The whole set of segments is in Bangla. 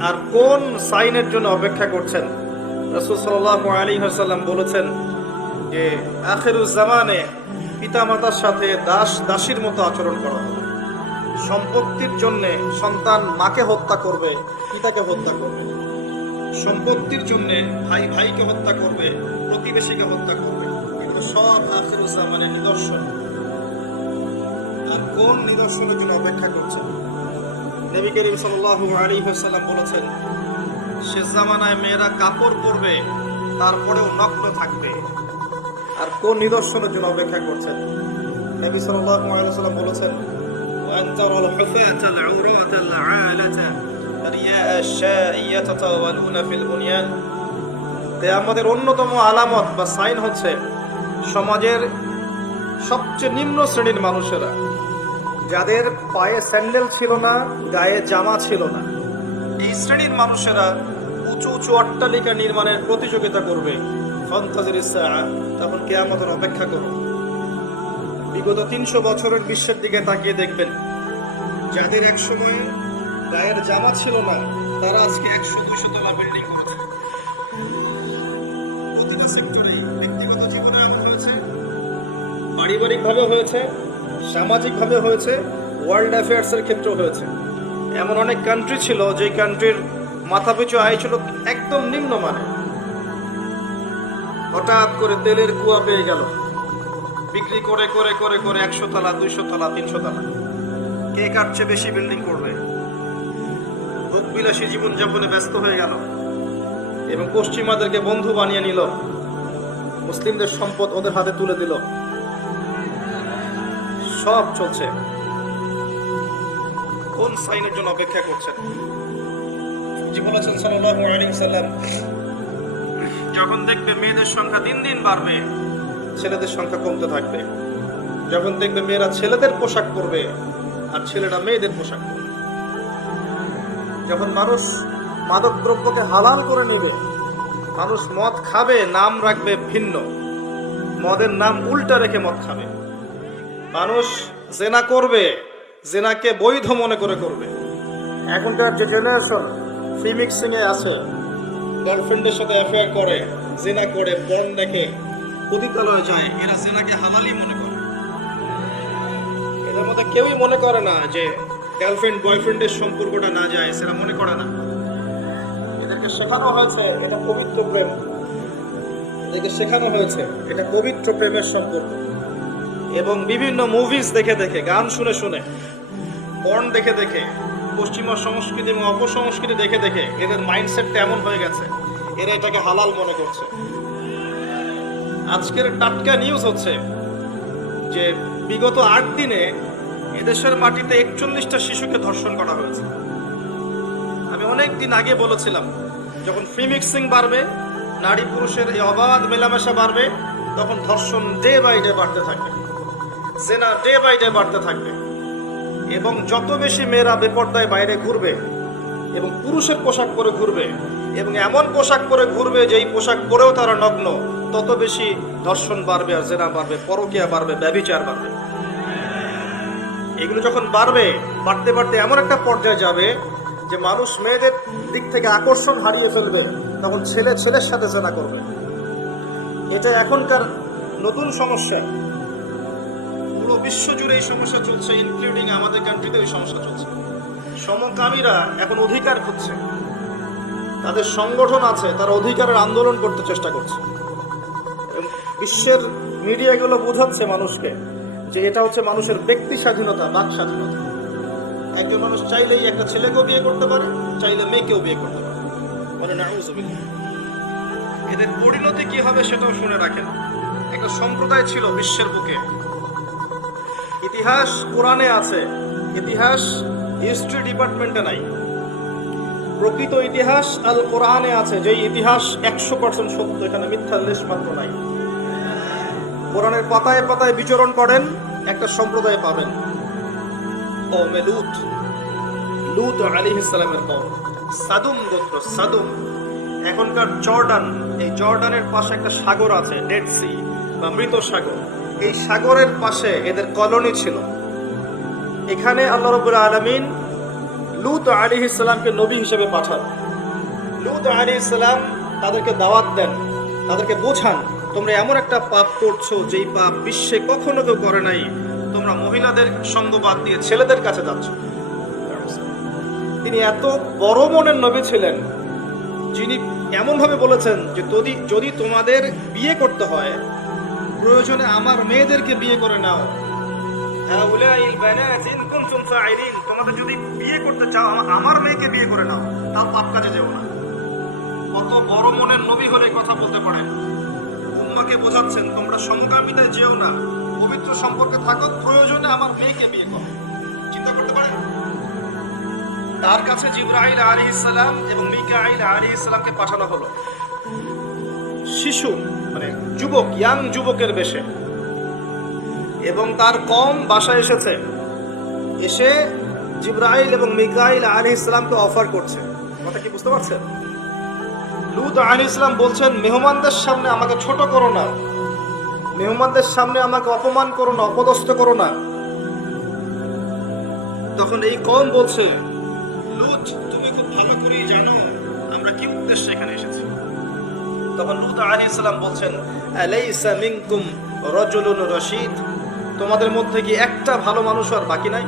আর কোন সাইনের জন্য অপেক্ষা করছেন? রসুল সাল্লাহ আলী হাসাল্লাম বলেছেন যে আখেরুজ্জামানে পিতামাতার সাথে দাস, দাসীর মতো আচরণ করা হবে। সম্পত্তির জন্য সন্তান মাকে হত্যা করবে, পিতাকে হত্যা করবে। সম্পত্তির জন্য ভাই, ভাইকে হত্যা করবে, প্রতিবেশীকে হত্যা করবে। এগুলো সব আখেরুজ্জামানের নিদর্শন। আর কোন নিদর্শনের জন্য অপেক্ষা করছে নবী করিম সাল্লাহ আলী সাল্লাম বলেছেন শেষ জামানায় মেয়েরা কাপড় পরবে, তারপরেও নগ্ন থাকবে। আর কোন নিদর্শনের জন্য অপেক্ষা করছেন? নবী সাল্লাহ আলী সাল্লাম বলেছেন আমাদের অন্যতম আলামত বা সাইন হচ্ছে, সমাজের সবচেয়ে নিম্ন শ্রেণির মানুষেরা যাদের পায়ে স্যান্ডেল ছিল না, গায়ে জামা ছিল না। এই শ্রেণির মানুষেরা উঁচু উঁচু অট্টালিকা নির্মাণের প্রতিযোগিতা করবে। ফন্তাজের ইসা তখন কেয়ামতের অপেক্ষা করো বিগত তিনশো বছরের বিশ্বের দিকে তাকিয়ে দেখবেন, যাদের এক সময় গায়ের জামা ছিল না, তারা আজকে একশো দুইশো তলা বিল্ডিং করেছে। প্রতিটা সেক্টরে ব্যক্তিগত জীবনে এমন হয়েছে পারিবারিকভাবে হয়েছে সামাজিকভাবে হয়েছে ওয়ার্ল্ড অ্যাফেয়ার্সের ক্ষেত্রেও হয়েছে। এমন অনেক কান্ট্রি ছিল যেই কান্ট্রির মাথাপিছু আয় ছিল একদম নিম্নমানের। হঠাৎ করে তেলের কুয়া পেয়ে গেল। বিক্রি করে করে করে করে একশো তলা, দুইশো তলা, তিনশো তলা। কে চেয়ে বেশি বিল্ডিং করবে? ভোগবিলাসী জীবনযাপনে ব্যস্ত হয়ে গেল। এবং পশ্চিমাদেরকে বন্ধু বানিয়ে নিল। মুসলিমদের সম্পদ ওদের হাতে তুলে দিল। সব চলছে। কোন সাইনের জন্য অপেক্ষা করছেন? জি বলেছেন সাল্লাল্লাহু আলাইহি সাল্লাম যখন দেখবে মেয়েদের সংখ্যা দিন দিন বাড়বে ছেলেদের সংখ্যা কমতে থাকবে। যখন দেখবে মেয়েরা ছেলেদের পোশাক পরবে আর ছেলেরা মেয়েদের পোশাক পরবে। যখন মানুষ মাদক দ্রব্যকে হালাল করে নেবে মানুষ মদ খাবে নাম রাখবে ভিন্ন। মদের নাম উল্টা রেখে মদ খাবে। মানুষ জেনা করবে জেনাকে বৈধ মনে করে করবে। এখনকার যে জেনারেশন ফ্রি এ আছে। গার্লফ্রেন্ডের সাথে অ্যাফেয়ার করে জেনা করে পর্ন দেখে পতিতালয়ে যায় এরা জেনাকে হালালি মনে করে। এদের মধ্যে কেউই মনে করে না যে গার্লফ্রেন্ড বয়ফ্রেন্ডের সম্পর্কটা না যায় সেটা মনে করে না। এদেরকে শেখানো হয়েছে এটা পবিত্র প্রেম। এদেরকে শেখানো হয়েছে এটা পবিত্র প্রেমের সম্পর্ক। এবং বিভিন্ন মুভিজ দেখে দেখে, গান শুনে শুনে পর্ন দেখে দেখে, পশ্চিমা সংস্কৃতি এবং অপসংস্কৃতি দেখে দেখে, এদের মাইন্ডসেটটা এমন হয়ে গেছে, এরা এটাকে হালাল মনে করছে। আজকের টাটকা নিউজ হচ্ছে যে বিগত আট দিনে এদেশের মাটিতে একচল্লিশটা শিশুকে ধর্ষণ করা হয়েছে। আমি অনেক দিন আগে বলেছিলাম, যখন ফ্রি মিক্সিং বাড়বে, নারী পুরুষের এই অবাধ মেলামেশা বাড়বে, তখন ধর্ষণ ডে বাই ডে বাড়তে থাকবে। জেনা ডে বাই ডে বাড়তে থাকবে। এবং যত বেশি মেয়েরা বেপর্দায় বাইরে ঘুরবে এবং পুরুষের পোশাক পরে ঘুরবে এবং এমন পোশাক পরে ঘুরবে যেই পোশাক পরেও তারা নগ্ন, তত বেশি ধর্ষণ বাড়বে আর জেনা বাড়বে, পরকিয়া বাড়বে ব্যবিচার বাড়বে। এগুলো যখন বাড়বে, বাড়তে বাড়তে এমন একটা পর্যায়ে যাবে যে মানুষ মেয়েদের দিক থেকে আকর্ষণ হারিয়ে ফেলবে, তখন ছেলে ছেলের সাথে জেনা করবে। এটা এখনকার নতুন সমস্যা। পুরো বিশ্ব জুড়ে এই সমস্যা চলছে ইনক্লুডিং আমাদের কান্ট্রিতে এই সমস্যা চলছে। সমকামীরা এখন অধিকার খুঁজছে। তাদের সংগঠন আছে, তারা অধিকারের আন্দোলন করতে চেষ্টা করছে। বিশ্বের মিডিয়াগুলো বোঝাচ্ছে মানুষকে যে এটা হচ্ছে মানুষের ব্যক্তি স্বাধীনতা, বাক স্বাধীনতা। একজন মানুষ চাইলেই একটা ছেলেকেও বিয়ে করতে পারে, চাইলে মেয়েকেও বিয়ে করতে পারে। এদের পরিণতি কি হবে সেটাও শুনে রাখেন। একটা সম্প্রদায় ছিল বিশ্বের বুকে। ইতিহাস কোরআনে আছে। ইতিহাস হিস্ট্রি ডিপার্টমেন্টে নাই। প্রকৃত ইতিহাস আল কোরআনে আছে, যেই ইতিহাস একশো পার্সেন্ট সত্য, এখানে মিথ্যা লেশ মাত্র নাই। কোরআনের পাতায় পাতায় বিচরণ করেন, একটা সম্প্রদায় পাবেন। লুত। লুত আলাইহিস সালামের কওম। সাদুম গোত্র, সাদুম। এখনকার জর্ডান, এই জর্ডানের পাশে একটা সাগর আছে, ডেড সি, বা মৃত সাগর। এই সাগরের পাশে এদের কলোনি ছিল। এখানে আল্লাহ রবুল আলমিন লুত আলী ইসলামকে নবী হিসেবে পাঠান। লুত আলী ইসলাম তাদেরকে দাওয়াত দেন, তাদেরকে বোঝান, তোমরা এমন একটা পাপ করছ যেই পাপ বিশ্বে কখনো কেউ করে নাই। তোমরা মহিলাদের সঙ্গ বাদ দিয়ে ছেলেদের কাছে যাচ্ছ। তিনি এত বড় মনের নবী ছিলেন, যিনি এমনভাবে বলেছেন যে যদি যদি তোমাদের বিয়ে করতে হয় প্রয়োজনে আমার মেয়েদেরকে বিয়ে করে নাও। তোমাদের যদি বিয়ে করতে চাও আমার মেয়েকে বিয়ে করে নাও। তাও পাপ কাজে যেও না। কত বড় মনের নবী হলে কথা বলতে পারেন। উম্মাকে বোঝাচ্ছেন, তোমরা সমকামিতায় যেও না। পবিত্র সম্পর্কে থাকো, প্রয়োজনে আমার মেয়েকে বিয়ে করো। চিন্তা করতে পারেন? তার কাছে জিব্রাইল আলী ইসলাম এবং মিকাইল আলী ইসলামকে পাঠানো হলো। শিশু মানে যুবক, ইয়াং যুবকের বেশে। এবং তার কম বাসায় এসেছে। এসে জিব্রাইল এবং মিকাইল আলী ইসলামকে অফার করছে। কথা কি বুঝতে পারছেন? লুত আলী ইসলাম বলছেন, মেহমানদের সামনে আমাকে ছোট করো না। মেহমানদের সামনে আমাকে অপমান করো না, অপদস্থ করো না। তখন এই কম বলছে, লুত, তুমি খুব ভালো করেই জানো, আমরা কি উদ্দেশ্যে এখানে তখন লুত আলী ইসলাম বলছেন, আলাইসা মিনকুম রজুলুন রশিদ, তোমাদের মধ্যে কি একটা ভালো মানুষ আর বাকি নাই?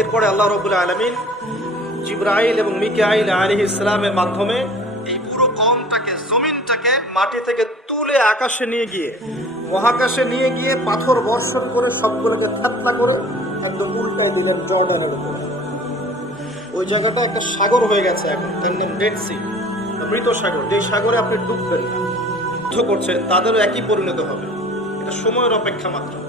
এরপরে আল্লাহ রবুল আলমিন জিব্রাইল এবং মিকাইল আলী ইসলামের মাধ্যমে এই পুরো কমটাকে জমিনটাকে মাটি থেকে তুলে আকাশে নিয়ে গিয়ে, মহাকাশে নিয়ে গিয়ে পাথর বর্ষণ করে সবগুলোকে থাতলা করে একদম উল্টায় দিলেন জর্ডানের উপর। ওই জায়গাটা একটা সাগর হয়ে গেছে এখন, তার নাম ডেড সি। মৃত সাগর যে সাগরে আপনি ডুববেন না যুদ্ধ করছেন, তাদেরও একই পরিণত হবে। এটা সময়ের অপেক্ষা মাত্র।